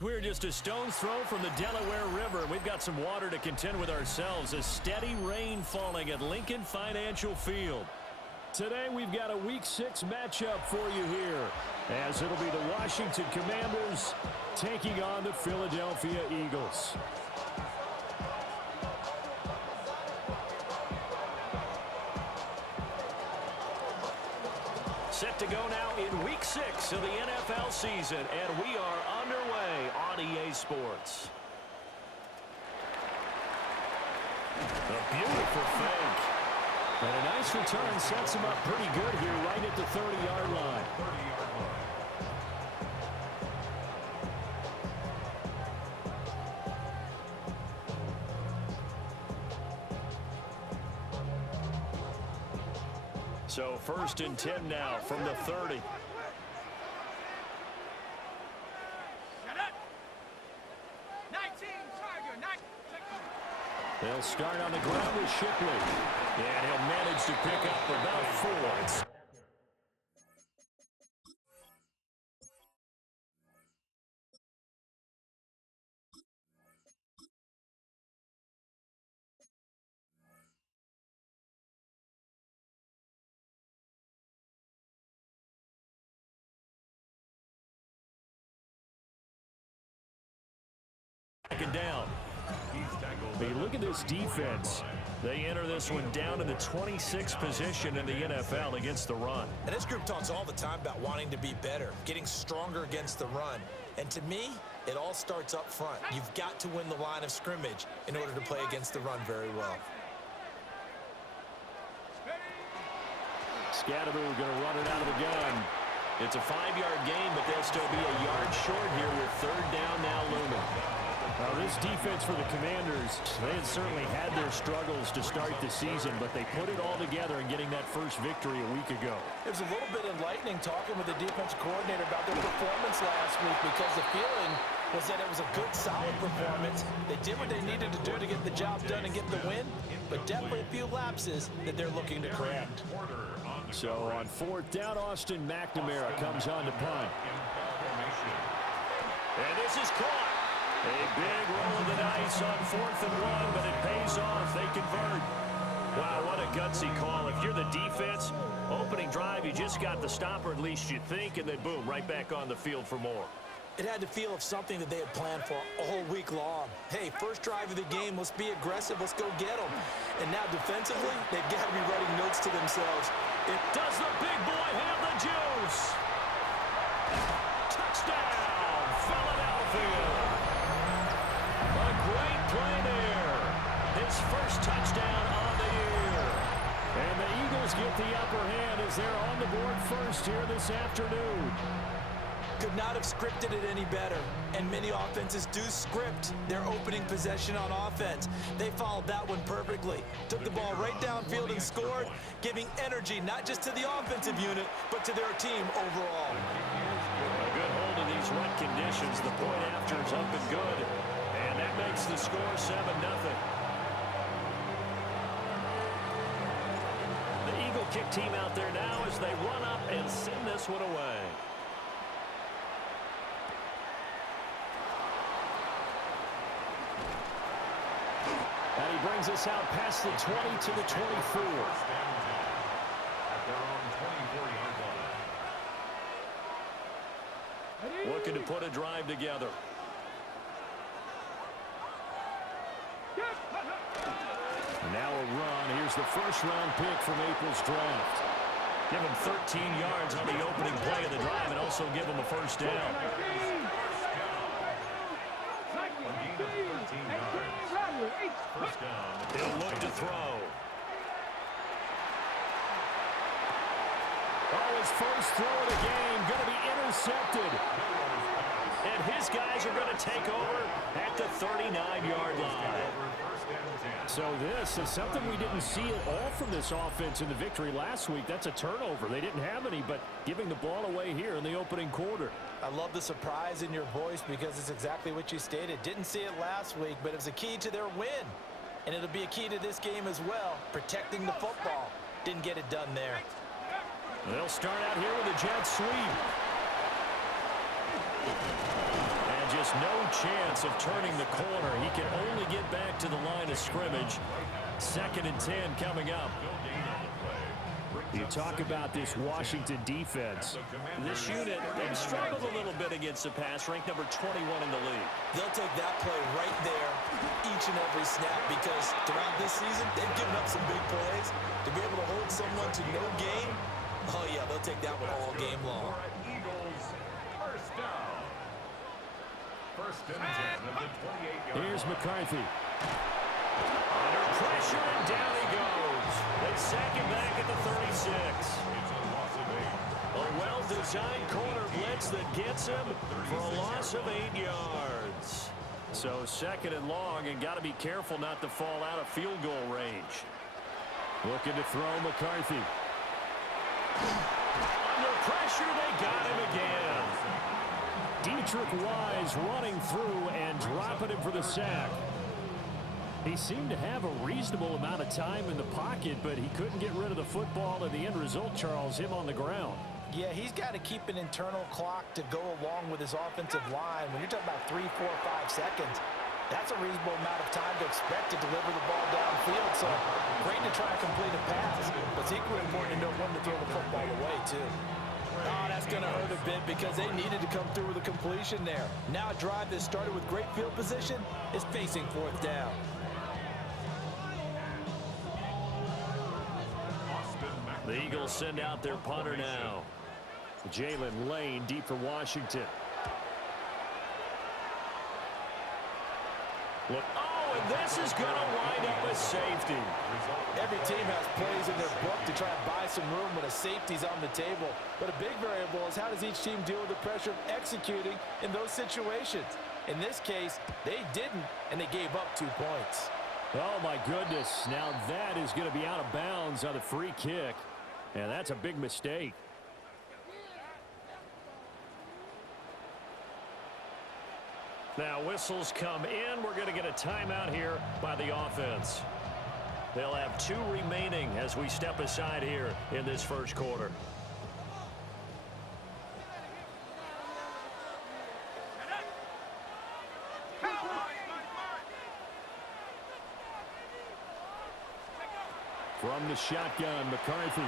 We're just a stone's throw from the Delaware River. We've got some water to contend with ourselves. A steady rain falling at Lincoln Financial Field. Today we've got a Week 6 matchup for you here, as it'll be the Washington Commanders taking on the Philadelphia Eagles. Set to go now in Week 6 of the NFL season, and we are underway on EA Sports. A beautiful fake. And a nice return sets him up pretty good here right at the 30-yard line. So 1st and 10 now from the 30. They'll start on the ground with Shipley. And he'll manage to pick up about 4. Second down. But you look at this defense. They enter this one down in the 26th position in the NFL against the run. And this group talks all the time about wanting to be better, getting stronger against the run. And to me, it all starts up front. You've got to win the line of scrimmage in order to play against the run very well. Scatteroo going to run it out of the gun. It's a 5-yard gain, but they'll still be a yard short here with 3rd down now looming. Now, this defense for the Commanders, they had certainly had their struggles to start the season, but they put it all together in getting that first victory a week ago. It was a little bit enlightening talking with the defensive coordinator about their performance last week, because the feeling was that it was a good, solid performance. They did what they needed to do to get the job done and get the win, but definitely a few lapses that they're looking to correct. So on 4th down, Austin McNamara comes on to punt. And this is caught. A big roll of the dice on 4th and 1, but it pays off. They convert. Wow, what a gutsy call. If you're the defense, opening drive, you just got the stop, or at least you think, and then boom, right back on the field for more. It had to feel of something that they had planned for all week long. Hey, first drive of the game, let's be aggressive, let's go get them. And now defensively, they've got to be writing notes to themselves. Does the big boy have the juice? Touchdown, Philadelphia. A great play there. His first touchdown on the year. And the Eagles get the upper hand as they're on the board first here this afternoon. Could not have scripted it any better. And many offenses do script their opening possession on offense. They followed that one perfectly. Took the ball right downfield and scored, giving energy not just to the offensive unit, but to their team overall. A good hold of these run conditions. The point after is up and good. And that makes the score 7-0. The Eagle kick team out there now as they run up and send this one away. And he brings us out past the 20 to the 24. Looking to put a drive together. Now a run. Here's the first-round pick from April's draft. Give him 13 yards on the opening play of the drive and also give him a first down. He'll look to throw. Oh, his first throw of the game going to be intercepted. And his guys are going to take over at the 39-yard line. So this is something we didn't see at all from this offense in the victory last week. That's a turnover. They didn't have any, but giving the ball away here in the opening quarter. I love the surprise in your voice because it's exactly what you stated. Didn't see it last week, but it was a key to their win. And it'll be a key to this game as well, protecting the football. Didn't get it done there. They'll start out here with a jet sweep. And just no chance of turning the corner. He can only get back to the line of scrimmage. 2nd and 10 coming up. You talk about this Washington defense. This unit, they've struggled a little bit against the pass, ranked number 21 in the league. They'll take that play right there each and every snap because throughout this season, they've given up some big plays. To be able to hold someone to no gain, oh yeah, they'll take that one all game long. First down. First and 10 of the 28-yard. Here's McCarthy. Under pressure, and down he goes. They sack him back at the 36. It's a loss of 8. A well-designed corner blitz that gets him for a loss of 8 yards. So 2nd and long, and got to be careful not to fall out of field goal range. Looking to throw McCarthy. Under pressure, they got him again. Deatrich Wise running through and dropping him for the sack. He seemed to have a reasonable amount of time in the pocket, but he couldn't get rid of the football, and the end result, Charles, him on the ground. Yeah, he's got to keep an internal clock to go along with his offensive line. When you're talking about 3, 4, 5 seconds, that's a reasonable amount of time to expect to deliver the ball downfield. So great to try to complete a pass, but it's equally important to know when to throw the football away, too. Oh, that's going to hurt a bit because they needed to come through with a completion there. Now a drive that started with great field position is facing 4th down. The Eagles send out their punter now. Jalen Lane deep for Washington. Look, oh, and this is going to wind up as safety. Every team has plays in their book to try and buy some room when a safety's on the table. But a big variable is how does each team deal with the pressure of executing in those situations. In this case, they didn't, and they gave up 2 points. Oh, my goodness. Now that is going to be out of bounds on the free kick. And that's a big mistake. Now whistles come in. We're going to get a timeout here by the offense. They'll have 2 remaining as we step aside here in this first quarter. From the shotgun, McCarthy.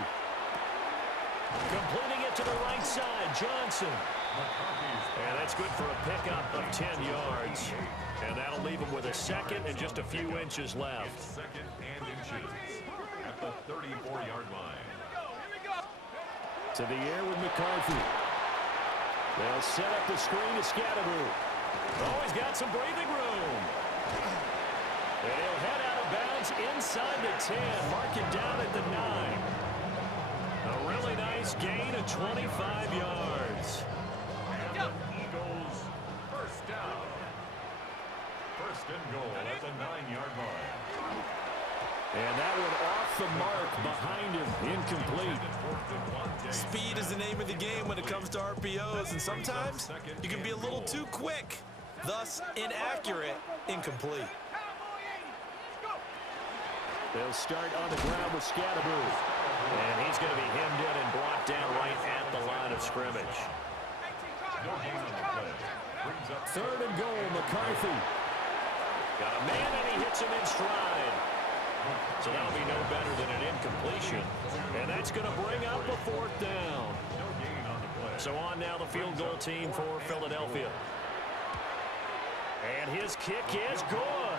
Completing it to the right side, Johnson. And that's good for a pickup of 10 yards. And that'll leave him with a 2nd and just a few inches left. 2nd and inches at the 34-yard line. To the air with McCarthy. They'll set up the screen to Scatteroo. Oh, he's got some breathing room. They'll head out of bounds inside the 10. Mark it down at the 9. A really nice gain of 25 yards. Eagles first down. First and goal at the 9-yard line. And that one off the mark behind him, incomplete. Speed is the name of the game when it comes to RPOs, and sometimes you can be a little too quick, thus inaccurate, incomplete. They'll start on the ground with Scatteroo. And he's going to be hemmed in and brought down right at the line of scrimmage. 3rd and goal, McCarthy. Got a man, and he hits him in stride. So that'll be no better than an incompletion. And that's going to bring up a 4th down. So on now the field goal team for Philadelphia. And his kick is good.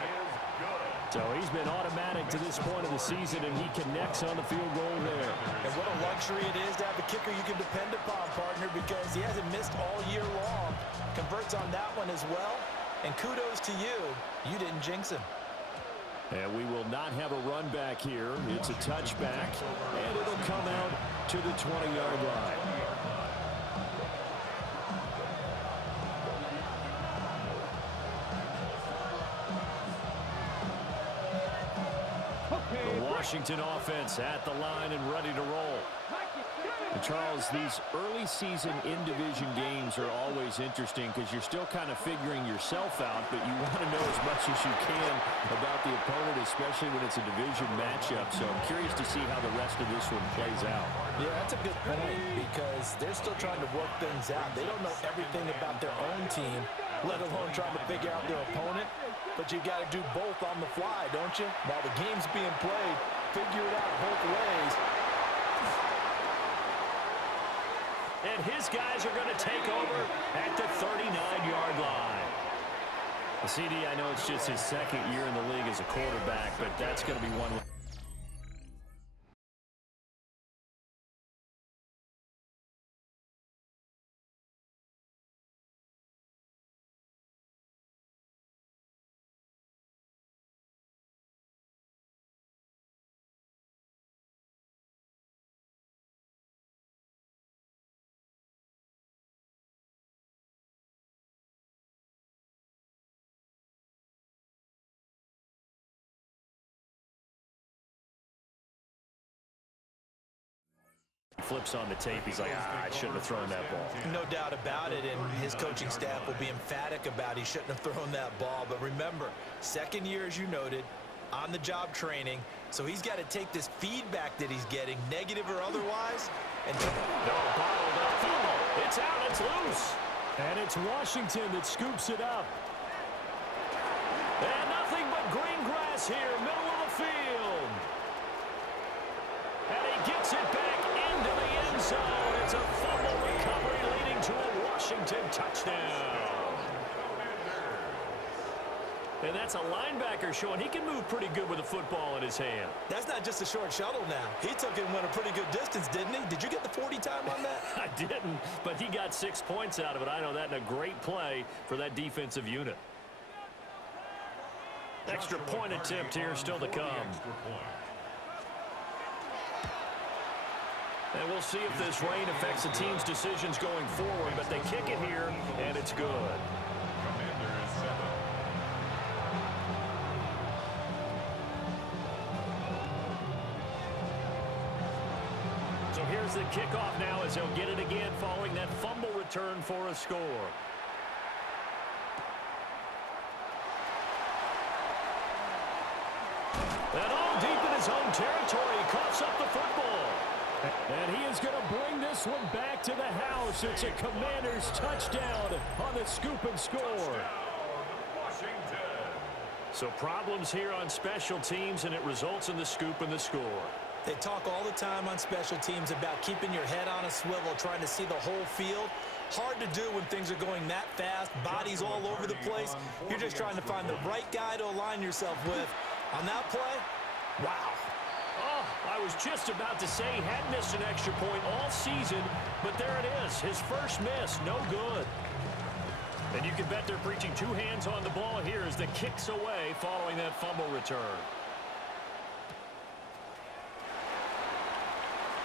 So he's been automatic to this point of the season, and he connects on the field goal there. And what a luxury it is to have a kicker you can depend upon, partner, because he hasn't missed all year long. Converts on that one as well. And kudos to you. You didn't jinx him. And we will not have a run back here. It's a touchback, and it'll come out to the 20-yard line. The Washington offense at the line and ready to roll. And Charles, these early season in-division games are always interesting because you're still kind of figuring yourself out, but you want to know as much as you can about the opponent, especially when it's a division matchup. So I'm curious to see how the rest of this one plays out. Yeah, that's a good point because they're still trying to work things out. They don't know everything about their own team, let alone trying to figure out their opponent. But you got to do both on the fly, don't you? While the game's being played, figure it out both ways. And his guys are going to take over at the 39-yard line. The CD, I know it's just his second year in the league as a quarterback, but that's going to be one. Flips on the tape. He's like, I shouldn't have thrown that ball. No doubt about it, and his coaching staff will be emphatic about he shouldn't have thrown that ball. But remember, second year, as you noted, on-the-job training, so he's got to take this feedback that he's getting, negative or otherwise, and no, bottled up fumble. It's out. It's loose. And it's Washington that scoops it up. And nothing but green grass here, middle of the field. And he gets it back into the end zone. It's a fumble recovery leading to a Washington touchdown. And that's a linebacker showing he can move pretty good with a football in his hand. That's not just a short shuttle now. He took it and went a pretty good distance, didn't he? Did you get the 40 time on that? I didn't, but he got 6 points out of it. I know that, and a great play for that defensive unit. Extra point attempt here still to come. And we'll see if this rain affects the team's decisions going forward, but they kick it here, and it's good. So here's the kickoff now as they'll get it again following that fumble return for a score. And all deep in his own territory, he coughs up the football. And he is going to bring this one back to the house. It's a Commanders touchdown on the scoop and score. So problems here on special teams, and it results in the scoop and the score. They talk all the time on special teams about keeping your head on a swivel, trying to see the whole field. Hard to do when things are going that fast, bodies all over the place. You're just trying to find the right guy to align yourself with. On that play, wow. Oh, I was just about to say he hadn't missed an extra point all season, but there it is. His first miss, no good. And you can bet they're preaching two hands on the ball here as the kick's away following that fumble return.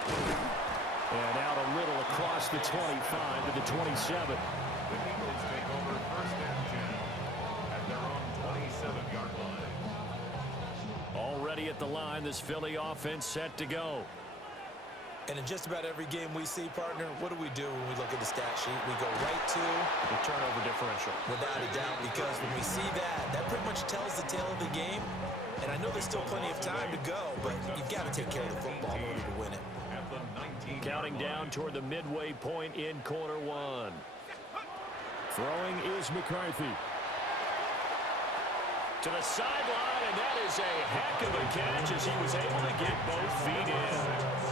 And out a little across the 25 to the 27. The Eagles take over first and 10 at their own 27-yard line. Already at the line, this Philly offense set to go. And in just about every game we see, partner, what do we do when we look at the stat sheet? We go right to the turnover differential. Without a doubt, because when we see that, that pretty much tells the tale of the game. And I know there's still plenty of time to go, but you've got to take care of the football in order to win it. Counting down toward the midway point in quarter one. Throwing is McCarthy. To the sideline, and that is a heck of a catch as he was able to get both feet in.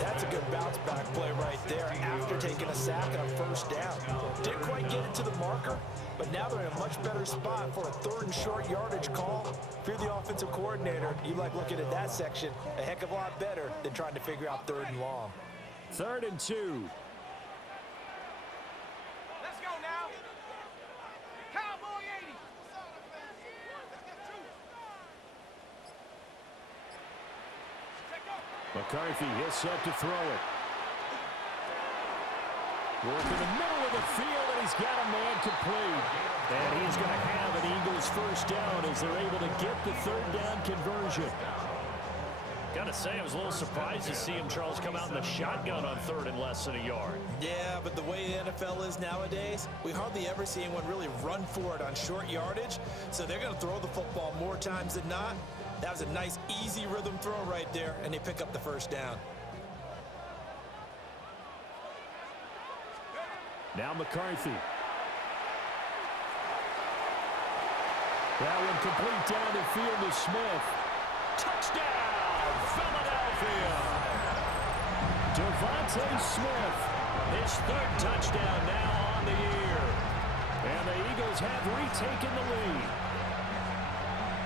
That's a good bounce back play right there after taking a sack and a first down. Didn't quite get it to the marker, but now they're in a much better spot for a third and short yardage call. If you're the offensive coordinator, you like looking at that section a heck of a lot better than trying to figure out third and long. 3rd and 2. Let's go now. Cowboy 80. McCarthy is set to throw it. Work in the middle of the field, and he's got a man complete. And he's going to have an Eagles first down as they're able to get the third down conversion. Got to say, I was a little surprised to see him, Charles, come out in the shotgun on 3rd and less than a yard. Yeah, but the way the NFL is nowadays, we hardly ever see anyone really run for it on short yardage. So they're going to throw the football more times than not. That was a nice, easy rhythm throw right there, and they pick up the first down. Now McCarthy. That one complete down the field to Smith. Touchdown, Philadelphia! Devontae Smith, his third touchdown now on the year. And the Eagles have retaken the lead.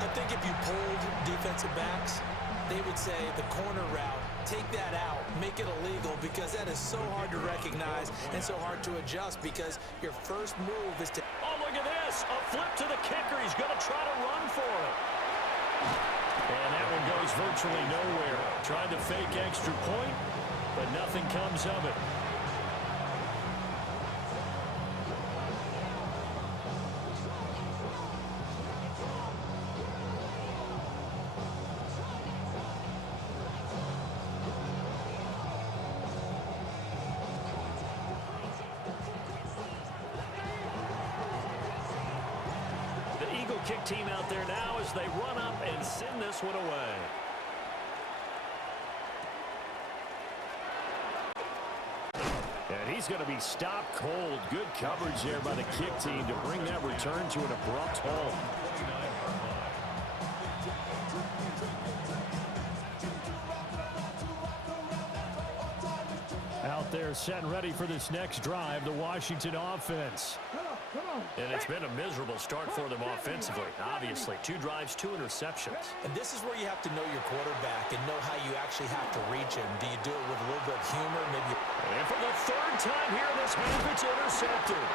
I think if you polled defensive backs, they would say the corner route, take that out, make it illegal, because that is so hard to recognize and so hard to adjust, because your first move is to... Oh, look at this. A flip to the kicker. He's going to try to run for it. And that one goes virtually nowhere. Tried to fake extra point, but nothing comes of it. Kick team out there now as they run up and send this one away. And he's going to be stopped cold. Good coverage there by the kick team to bring that return to an abrupt halt. Out there set and ready for this next drive, the Washington offense. And it's been a miserable start for them offensively. Obviously, 2 drives, 2 interceptions. And this is where you have to know your quarterback and know how you actually have to reach him. Do you do it with a little bit of humor? Maybe. And for the 3rd time here in this half, it's intercepted.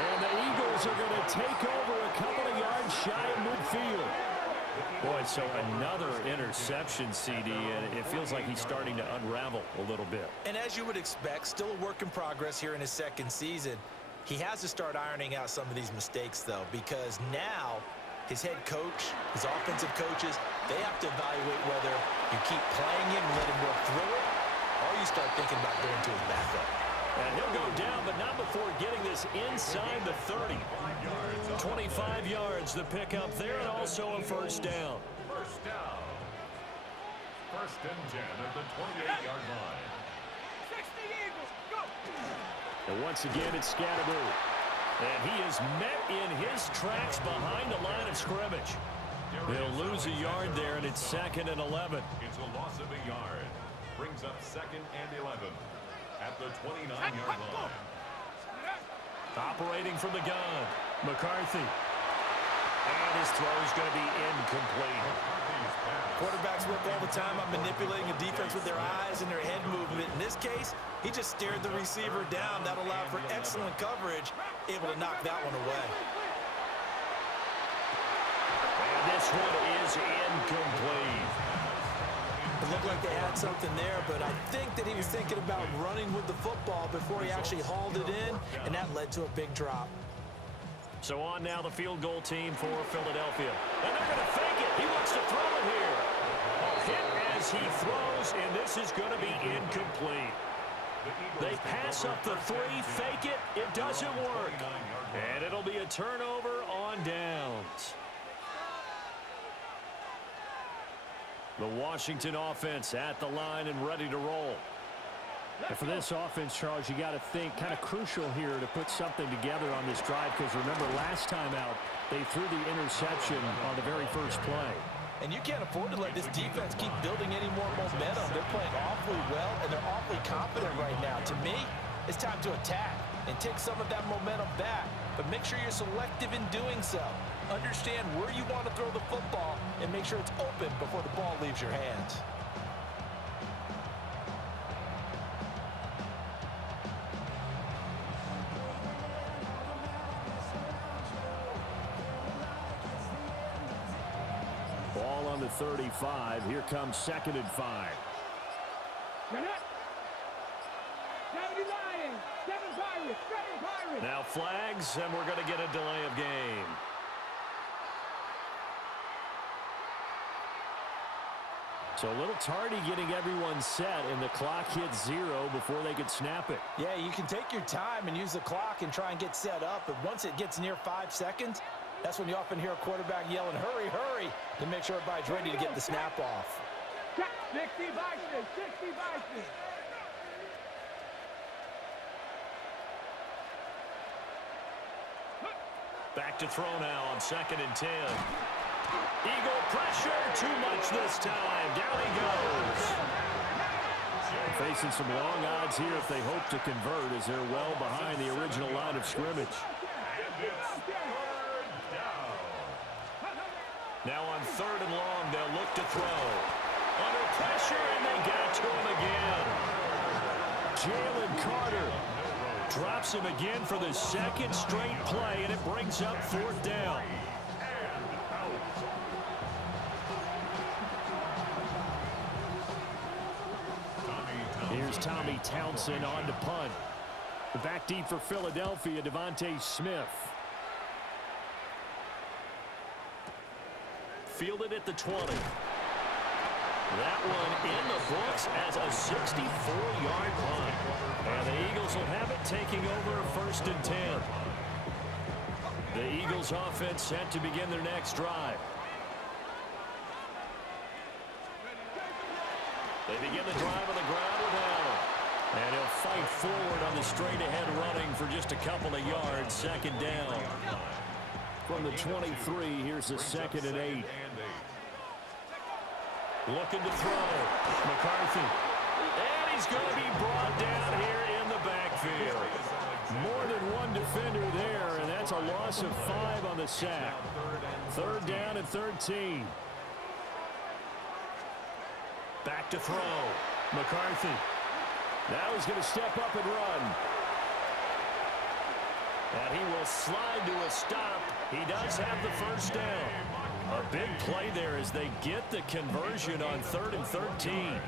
And the Eagles are going to take over a couple of yards shy of midfield. Boy, so another interception, CD, and it feels like he's starting to unravel a little bit. And as you would expect, still a work in progress here in his 2nd season. He has to start ironing out some of these mistakes, though, because now his head coach, his offensive coaches, they have to evaluate whether you keep playing him and let him work through it, or you start thinking about going to his backup. And he'll go down, but not before getting this inside the 30. 25 yards the pickup there, and also a first down. First down. 1st and 10 at the 28-yard line. 60 Eagles, go! And once again, it's Scatteroo. And he is met in his tracks behind the line of scrimmage. They'll lose a yard there, and it's 2nd and 11. It's a loss of a yard. Brings up 2nd and 11 at the 29-yard line. Operating from the gun, McCarthy. And his throw is going to be incomplete. Quarterbacks work all the time on manipulating a defense with their eyes and their head movement. In this case, he just stared the receiver down. That allowed for excellent coverage, able to knock that one away. And this one is incomplete. It looked like they had something there, but I think that he was thinking about running with the football before he actually hauled it in, and that led to a big drop. So on now the field goal team for Philadelphia. And they're going to fake it. He wants to throw it here. A hit as he throws, and this is going to be incomplete. They pass up the 3, fake it. It doesn't work. And it'll be a turnover on downs. The Washington offense at the line and ready to roll. And for this offense, Charles, you got to think kind of crucial here to put something together on this drive, because remember last time out they threw the interception on the very first play. And you can't afford to let this defense keep building any more momentum. They're playing awfully well, and they're awfully confident right now. To me, it's time to attack and take some of that momentum back. But make sure you're selective in doing so. Understand where you want to throw the football and make sure it's open before the ball leaves your hands. Ball on the 35. Here comes 2nd and 5. Now flags, and we're going to get a delay of game. So a little tardy getting everyone set, and the clock hits 0 before they could snap it. Yeah, you can take your time and use the clock and try and get set up, but once it gets near 5 seconds, that's when you often hear a quarterback yelling, hurry, hurry, to make sure everybody's ready to get the snap off. 60 Vikings, 60 Vikings. Back to throw now on 2nd and 10. Eagle pressure, too much this time. Down he goes. Facing some long odds here if they hope to convert as they're well behind the original line of scrimmage. Now on 3rd and long, they'll look to throw. Under pressure, and they get to him again. Jalen Carter drops him again for the 2nd straight play, and it brings up 4th down. Here's Tommy Townsend on to punt. Back deep for Philadelphia, Devontae Smith. Fielded at the 20. That one in the books as a 64-yard punt. And the Eagles will have it taking over 1st and 10. The Eagles offense set to begin their next drive. They begin the drive on the ground with Allen. And he'll fight forward on the straight-ahead running for just a couple of yards. 2nd down. From the 23, here's a 2nd and 8. Looking to throw. McCarthy. And he's going to be brought down here in the backfield. More than one defender there, and that's a loss of 5 on the sack. 3rd down and 13. Back to throw. McCarthy. Now he's going to step up and run. And he will slide to a stop. He does have the 1st down. A big play there as they get the conversion on 3rd and 13.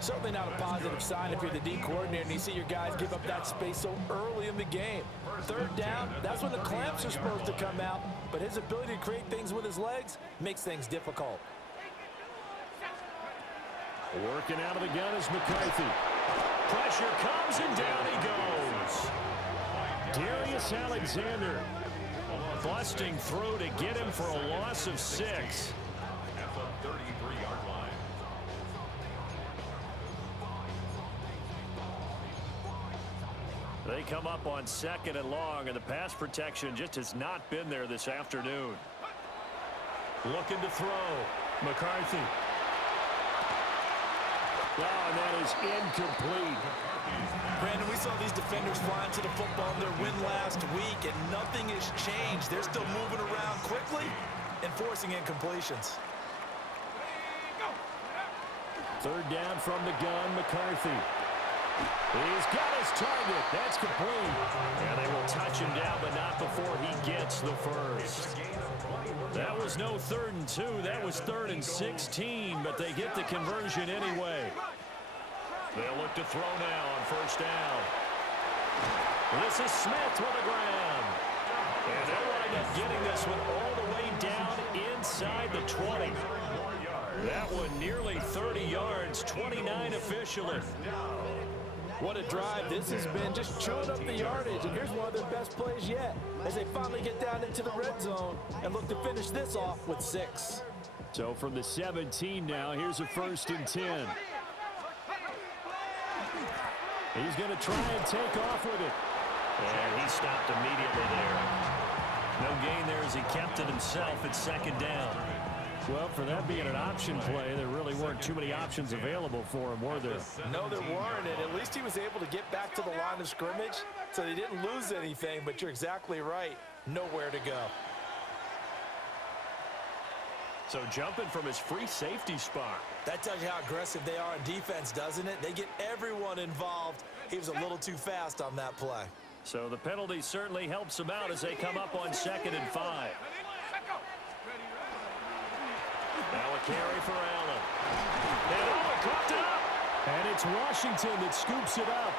Certainly not a positive sign if you're the D coordinator and you see your guys give up that space so early in the game. 3rd down, that's when the clamps are supposed to come out, but his ability to create things with his legs makes things difficult. Working out of the gun is McCarthy. Pressure comes and down he goes. Darius Alexander busting through to get him for a loss of 6. At the 33-yard line. They come up on 2nd and long, and the pass protection just has not been there this afternoon. Looking to throw. McCarthy. Oh, and that is incomplete. Brandon, we saw these defenders flying to the football in their win last week, and nothing has changed. They're still moving around quickly and forcing incompletions. 3rd down from the gun, McCarthy. He's got his target. That's complete. And they will touch him down, but not before he gets the 1st. That was no 3rd and 2. That was 3rd and 16, but they get the conversion anyway. They'll look to throw now on 1st down. This is Smith with the ground. And they'll wind up getting this one all the way down inside the 20. That one nearly 30 yards, 29 officially. What a drive this has been, just chewing up the yardage. And here's one of their best plays yet as they finally get down into the red zone and look to finish this off with 6. So from the 17 now, here's a 1st and 10. He's going to try and take off with it. And he stopped immediately there. No gain there as he kept it himself at 2nd down. Well, for that being an option play, there really weren't too many options available for him, were there? No, there weren't, and at least he was able to get back to the line of scrimmage, so they didn't lose anything, but you're exactly right. Nowhere to go. So jumping from his free safety spot. That tells you how aggressive they are on defense, doesn't it? They get everyone involved. He was a little too fast on that play. So the penalty certainly helps them out as they come up on 2nd and 5. Now a carry for Allen. And Allen coughed it up. And it's Washington that scoops it up.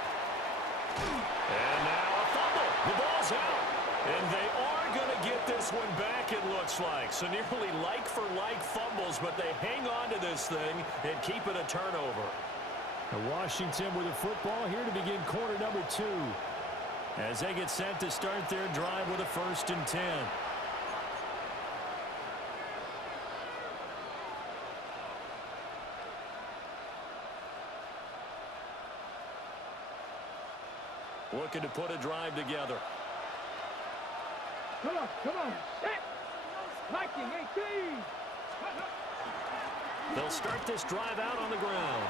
And now a fumble. The ball's out. And they are going to get this one back, it looks like. So nearly like-for-like fumbles, but they hang on to this thing and keep it a turnover. And Washington with the football here to begin quarter number 2. As they get set to start their drive with a 1st and 10. Looking to put a drive together. Come on. Set. Viking 18. They'll start this drive out on the ground.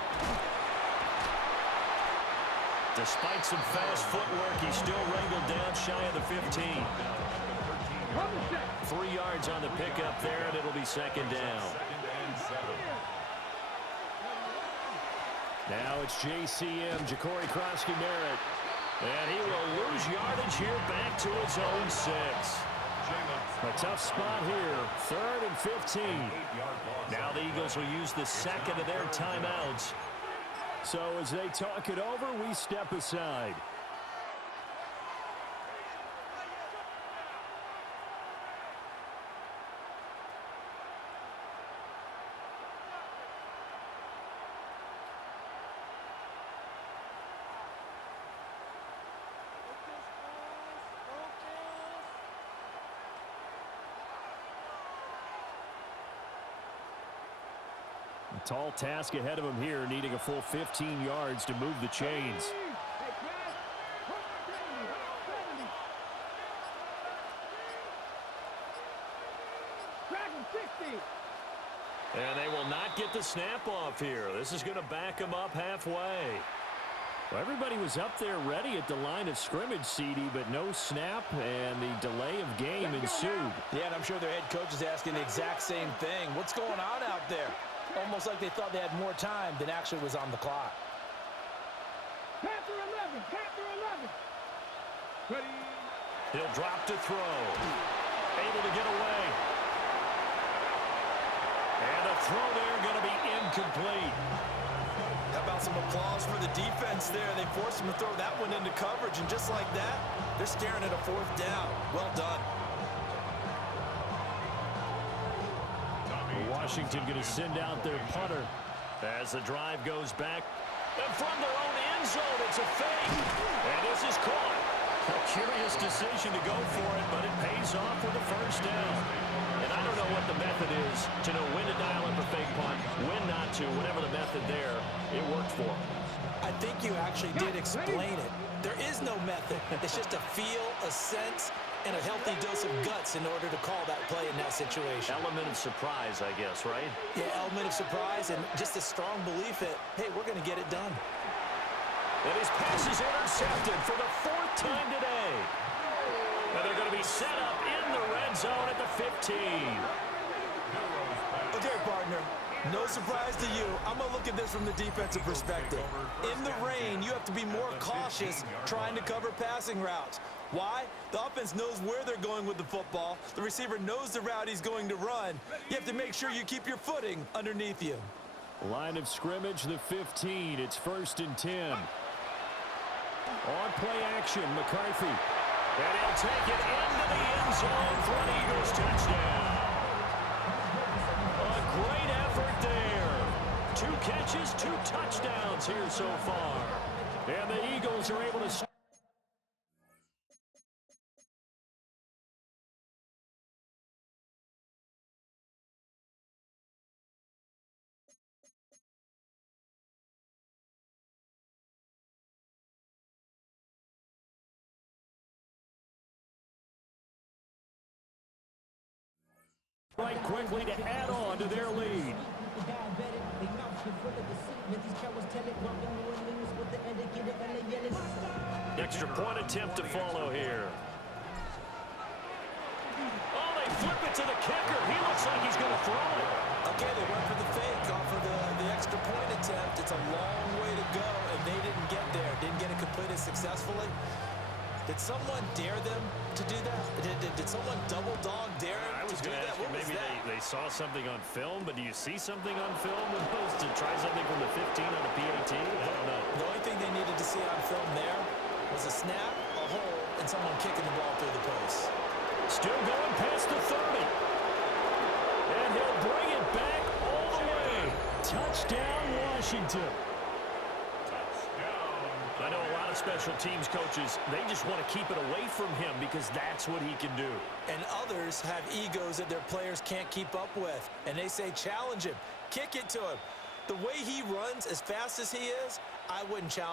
Despite some fast footwork, he's still wrangled down shy of the 15. 3 yards on the pickup there, and it'll be second down. Now it's JCM, Ja'Cory Krosky-Merritt. And he will lose yardage here back to his own 6. A tough spot here, 3rd and 15. Now the Eagles will use the second of their timeouts. So as they talk it over, we step aside. Tall task ahead of him here, needing a full 15 yards to move the chains. And they will not get the snap off here. This is going to back them up halfway. Well, everybody was up there ready at the line of scrimmage, CD, but no snap, and the delay of game ensued. Yeah, and I'm sure their head coach is asking the exact same thing. What's going on out there? Almost like they thought they had more time than actually was on the clock. Panther 11. Panther 11. Ready. He'll drop to throw. Able to get away. And a throw there going to be incomplete. How about some applause for the defense there? They forced him to throw that one into coverage, and just like that, they're staring at a 4th down. Well done. Washington going to send out their punter as the drive goes back. And from their own end zone, it's a fake. And this is caught. A curious decision to go for it, but it pays off with a 1st down. And I don't know what the method is to know when to dial up a fake punt, when not to, whatever the method there, it worked for them. I think you actually did explain it. There is no method. It's just a feel, a sense, and a healthy dose of guts in order to call that play in that situation. Element of surprise, I guess, right? Yeah, element of surprise and just a strong belief that, hey, we're going to get it done. And his pass is intercepted for the 4th time today. And they're going to be set up in the red zone at the 15. Okay, partner. No surprise to you. I'm going to look at this from the defensive perspective. In the rain, you have to be more cautious trying to cover passing routes. Why? The offense knows where they're going with the football. The receiver knows the route he's going to run. You have to make sure you keep your footing underneath you. Line of scrimmage, the 15. It's 1st and 10. On play action, McCarthy. And he'll take it into the end zone for an Eagles touchdown. A great effort there. 2 catches, 2 touchdowns here so far. And the Eagles are able to... right quickly to add on to their lead. Extra point attempt to follow here. Oh, they flip it to the kicker. He looks like he's going to throw it. Okay, they went for the fake off of the extra point attempt. It's a long way to go, and they didn't get there. Didn't get it completed successfully. Did someone dare them to do that? Did someone double dog dare them I was to do going to that? ask you, What was maybe that? they saw something on film, but do you see something on film to try something from the 15 on a PAT? I don't know. The only thing they needed to see on film there was a snap, a hole, and someone kicking the ball through the post. Still going past the 30. And he'll bring it back all the way. Touchdown, Washington. I know a lot of special teams coaches, they just want to keep it away from him because that's what he can do. And others have egos that their players can't keep up with. And they say, challenge him, kick it to him. The way he runs as fast as he is, I wouldn't challenge